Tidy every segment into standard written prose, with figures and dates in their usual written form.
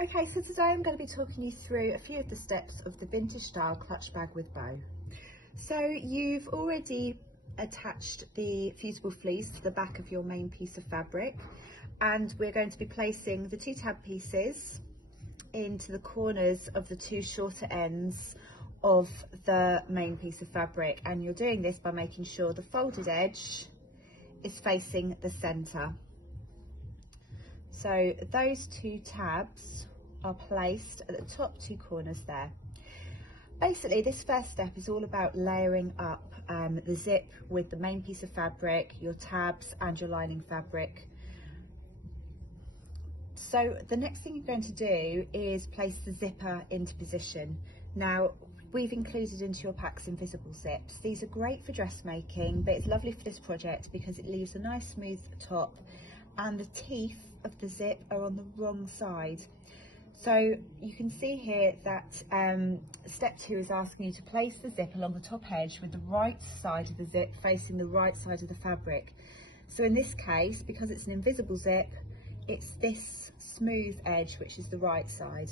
Okay, so today I'm going to be talking you through a few of the steps of the vintage style clutch bag with bow. So you've already attached the fusible fleece to the back of your main piece of fabric, and we're going to be placing the two tab pieces into the corners of the two shorter ends of the main piece of fabric, and you're doing this by making sure the folded edge is facing the center. So those two tabs are placed at the top two corners there. Basically, this first step is all about layering up the zip with the main piece of fabric, your tabs and your lining fabric. So the next thing you're going to do is place the zipper into position. Now, we've included into your packs invisible zips. These are great for dressmaking, but it's lovely for this project because it leaves a nice smooth top, and the teeth of the zip are on the wrong side. So you can see here that step 2 is asking you to place the zip along the top edge with the right side of the zip facing the right side of the fabric. So in this case, because it's an invisible zip, it's this smooth edge which is the right side.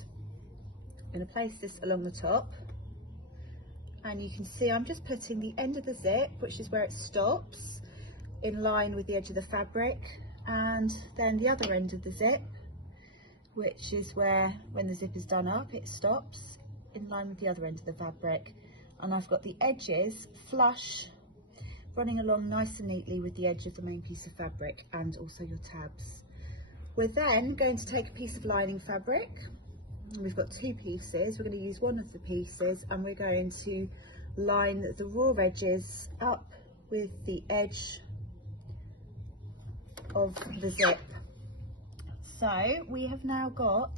I'm going to place this along the top, and you can see I'm just putting the end of the zip, which is where it stops, in line with the edge of the fabric, and then the other end of the zip, which is where, when the zip is done up, it stops in line with the other end of the fabric. And I've got the edges flush, running along nice and neatly with the edge of the main piece of fabric and also your tabs. We're then going to take a piece of lining fabric, and we've got two pieces. We're going to use one of the pieces and we're going to line the raw edges up with the edge of the zip. So we have now got,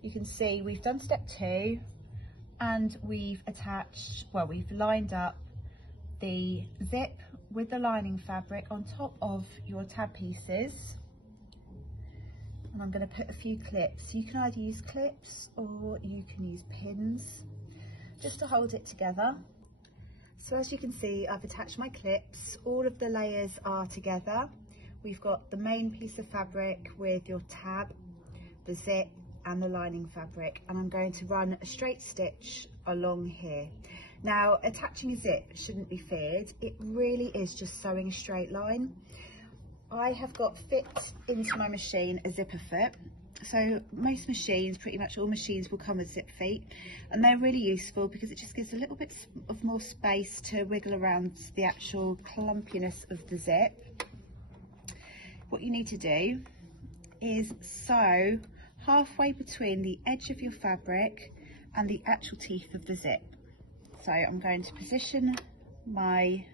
you can see we've done step 2 and we've attached, well, we've lined up the zip with the lining fabric on top of your tab pieces, and I'm going to put a few clips. You can either use clips or you can use pins just to hold it together. So as you can see, I've attached my clips. All of the layers are together. We've got the main piece of fabric with your tab, the zip and the lining fabric, and I'm going to run a straight stitch along here. Now, attaching a zip shouldn't be feared. It really is just sewing a straight line. I have got fit into my machine a zipper foot. So most machines, pretty much all machines, will come with zip feet, and they're really useful because it just gives a little bit of more space to wiggle around the actual clumpiness of the zip. What you need to do is sew halfway between the edge of your fabric and the actual teeth of the zip. So I'm going to position my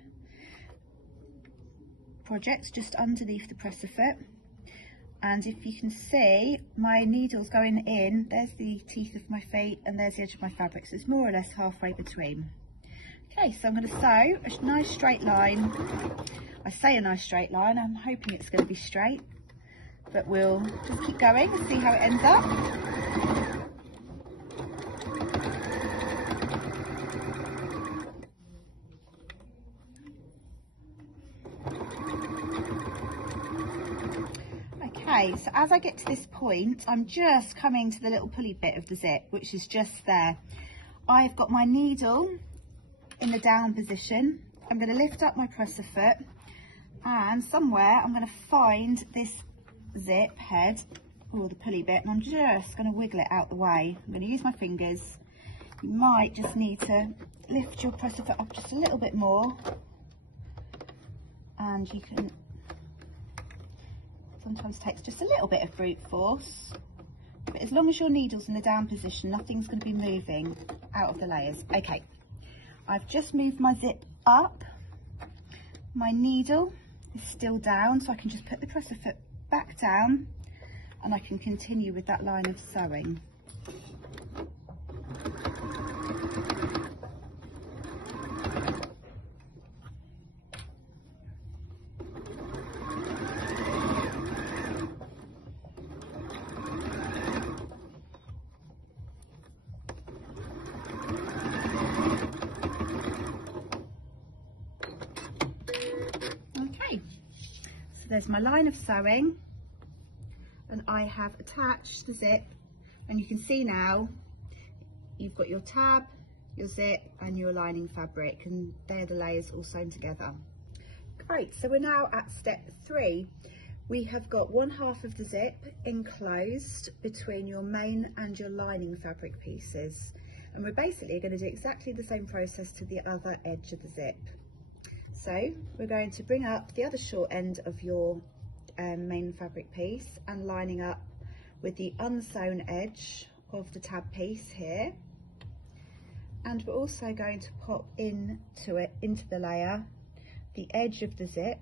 project just underneath the presser foot, and if you can see, my needle's going in. There's the teeth of my feet and there's the edge of my fabric, so it's more or less halfway between. Okay, so I'm going to sew a nice straight line. I say a nice straight line, I'm hoping it's going to be straight, but we'll just keep going and see how it ends up. Okay, so as I get to this point, I'm just coming to the little pulley bit of the zip, which is just there. I've got my needle in the down position. I'm going to lift up my presser foot, and somewhere I'm going to find this zip head, or the pulley bit, and I'm just going to wiggle it out the way. I'm going to use my fingers. You might just need to lift your presser foot up just a little bit more, and you can, sometimes takes just a little bit of brute force, but as long as your needle's in the down position, nothing's going to be moving out of the layers. Okay, I've just moved my zip up. My needle is still down, so I can just put the presser foot back down and I can continue with that line of sewing. There's my line of sewing, and I have attached the zip And you can see now you've got your tab, your zip and your lining fabric, and they're the layers all sewn together. Great, so we're now at step 3. We have got 1/2 of the zip enclosed between your main and your lining fabric pieces, and we're basically going to do exactly the same process to the other edge of the zip. So we're going to bring up the other short end of your main fabric piece and lining up with the unsewn edge of the tab piece here, and we're also going to pop into the layer the edge of the zip.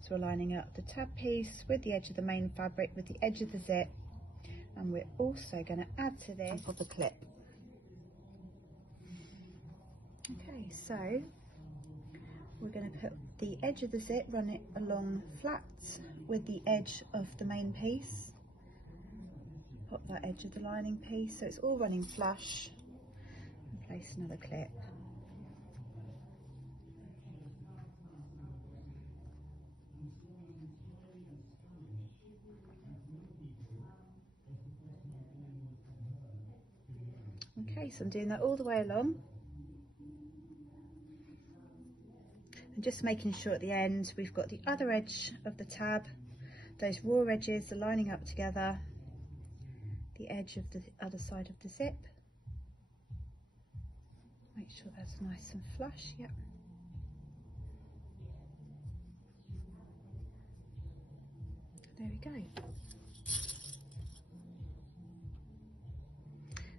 So we're lining up the tab piece with the edge of the main fabric with the edge of the zip, and we're also going to add to this of the clip. Okay, so we're going to put the edge of the zip, run it along flat with the edge of the main piece, pop that edge of the lining piece so it's all running flush, and place another clip. Okay, so I'm doing that all the way along. And just making sure at the end we've got the other edge of the tab, those raw edges are lining up together, the edge of the other side of the zip. Make sure that's nice and flush, yep. There we go.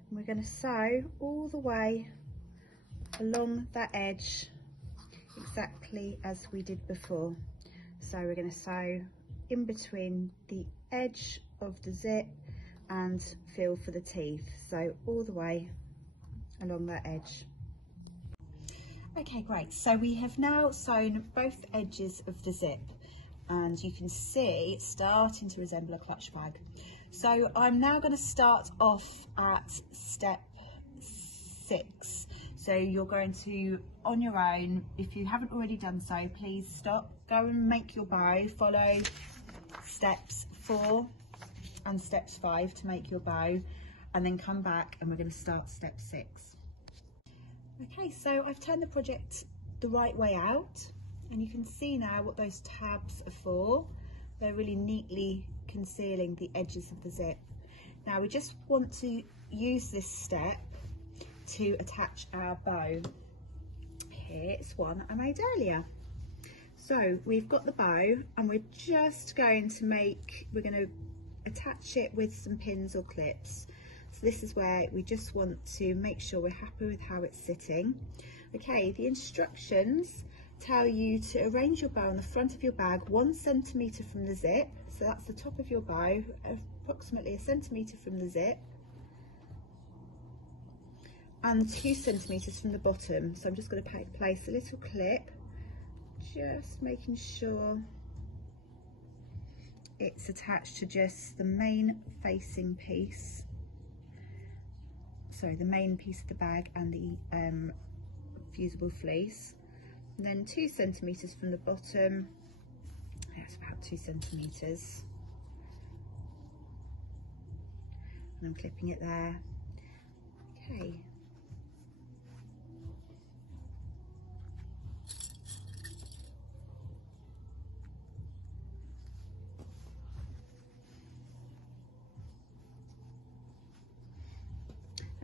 And we're going to sew all the way along that edge exactly as we did before. So we're going to sew in between the edge of the zip and feel for the teeth, so all the way along that edge. Okay, great, so we have now sewn both edges of the zip and you can see it's starting to resemble a clutch bag. So I'm now going to start off at step 6. So you're going to, on your own, if you haven't already done so, please stop, go and make your bow, follow steps 4 and steps 5 to make your bow, and then come back and we're going to start step 6. Okay, so I've turned the project the right way out and you can see now what those tabs are for. They're really neatly concealing the edges of the zip. Now we just want to use this step to attach our bow. Here's one I made earlier. So we've got the bow and we're just going to attach it with some pins or clips. So this is where we just want to make sure we're happy with how it's sitting. Okay, the instructions tell you to arrange your bow on the front of your bag 1 centimetre from the zip. So that's the top of your bow, approximately 1 centimetre from the zip, and 2 centimetres from the bottom. So I'm just going to place a little clip, just making sure it's attached to just the main facing piece, sorry, the main piece of the bag and the fusible fleece. And then 2 centimetres from the bottom, that's about 2 centimetres. And I'm clipping it there. Okay.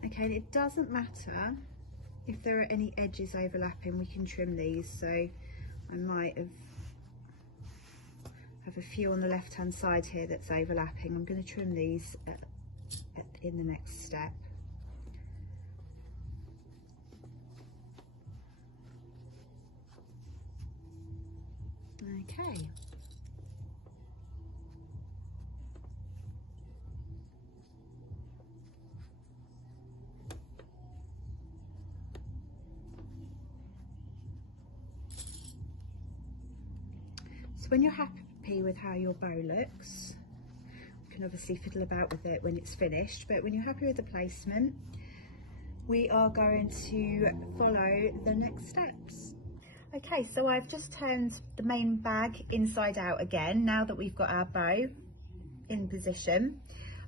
Okay, and it doesn't matter if there are any edges overlapping, we can trim these. So I might have a few on the left hand side here that's overlapping. I'm going to trim these in the next step. Okay. So when you're happy with how your bow looks, you can obviously fiddle about with it when it's finished, but when you're happy with the placement, we are going to follow the next steps. Okay, so I've just turned the main bag inside out again, now that we've got our bow in position.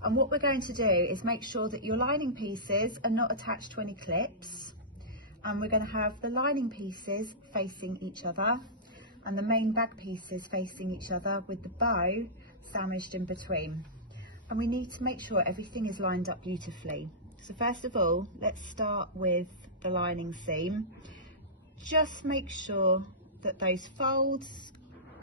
And what we're going to do is make sure that your lining pieces are not attached to any clips, and we're going to have the lining pieces facing each other and the main bag pieces facing each other with the bow sandwiched in between. And we need to make sure everything is lined up beautifully. So first of all, let's start with the lining seam. Just make sure that those folds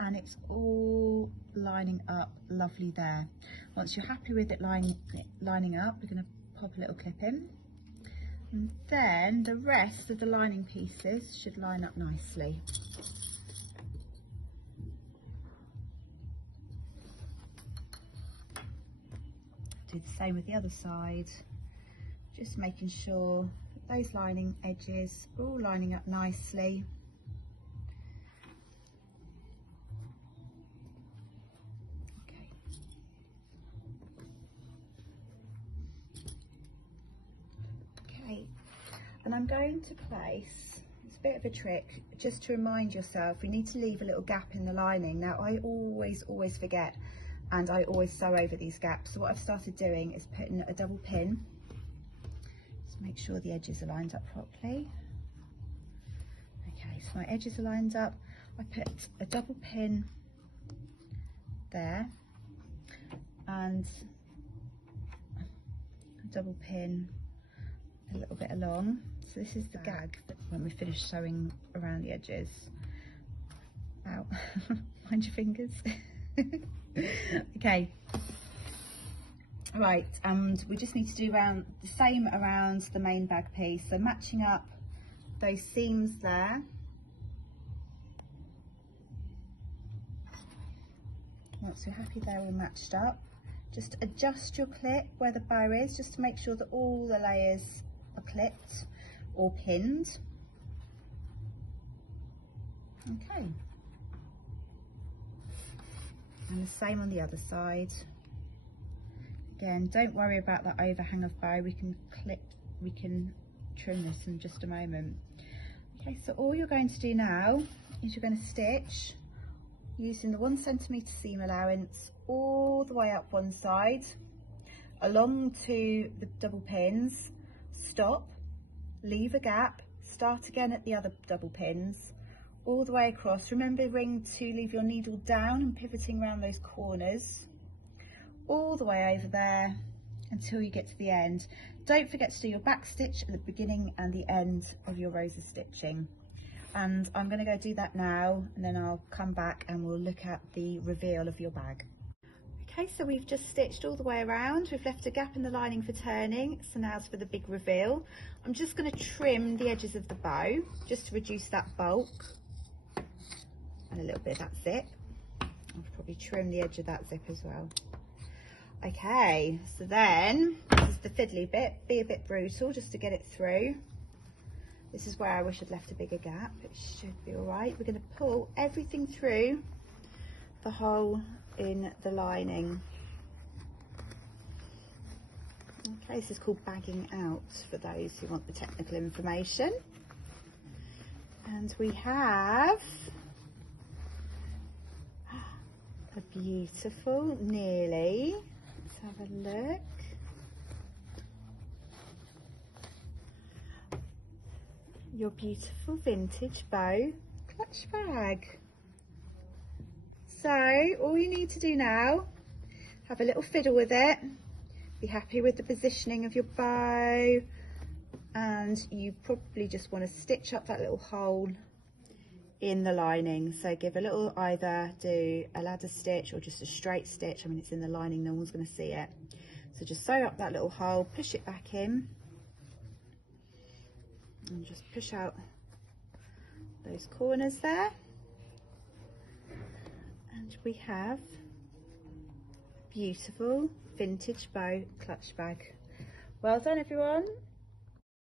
and it's all lining up lovely there. Once you're happy with it lining up, we're going to pop a little clip in, and then the rest of the lining pieces should line up nicely. Do the same with the other side, just making sure that those lining edges are all lining up nicely. And I'm going to place, it's a bit of a trick, just to remind yourself, you need to leave a little gap in the lining. Now I always forget, and I always sew over these gaps. So what I've started doing is putting a double pin, just make sure the edges are lined up properly. Okay, so my edges are lined up. I put a double pin there, and a double pin a little bit along. So this is the gag when we finish sewing around the edges. Ow, mind your fingers. Okay, right, and we just need to do the same around the main bag piece. So matching up those seams there. Once you're happy they're all matched up, just adjust your clip where the bow is, just to make sure that all the layers are clipped or pinned. Okay, and the same on the other side. Again, don't worry about that overhang of bow, we can trim this in just a moment. Okay, so all you're going to do now is you're going to stitch using the 1 centimetre seam allowance all the way up one side along to the double pins, stop, leave a gap, start again at the other double pins, all the way across, remembering to leave your needle down and pivoting around those corners, all the way over there until you get to the end. Don't forget to do your back stitch at the beginning and the end of your rows of stitching. And I'm going to go do that now, and then I'll come back and we'll look at the reveal of your bag. Okay, so we've just stitched all the way around. We've left a gap in the lining for turning, so now it's for the big reveal. I'm just going to trim the edges of the bow, just to reduce that bulk, and a little bit of that zip. I'll probably trim the edge of that zip as well. Okay, so then, this is the fiddly bit, be a bit brutal just to get it through. This is where I wish I'd left a bigger gap. It should be all right. We're going to pull everything through the hole in the lining. Okay, this is called bagging out for those who want the technical information. And we have a beautiful, nearly, let's have a look. Your beautiful vintage bow clutch bag. So all you need to do now, have a little fiddle with it, be happy with the positioning of your bow, and you probably just want to stitch up that little hole in the lining. So give a little, either do a ladder stitch or just a straight stitch. I mean, it's in the lining, no one's going to see it. So just sew up that little hole, push it back in, and just push out those corners there. And we have beautiful vintage bow clutch bag. Well done everyone.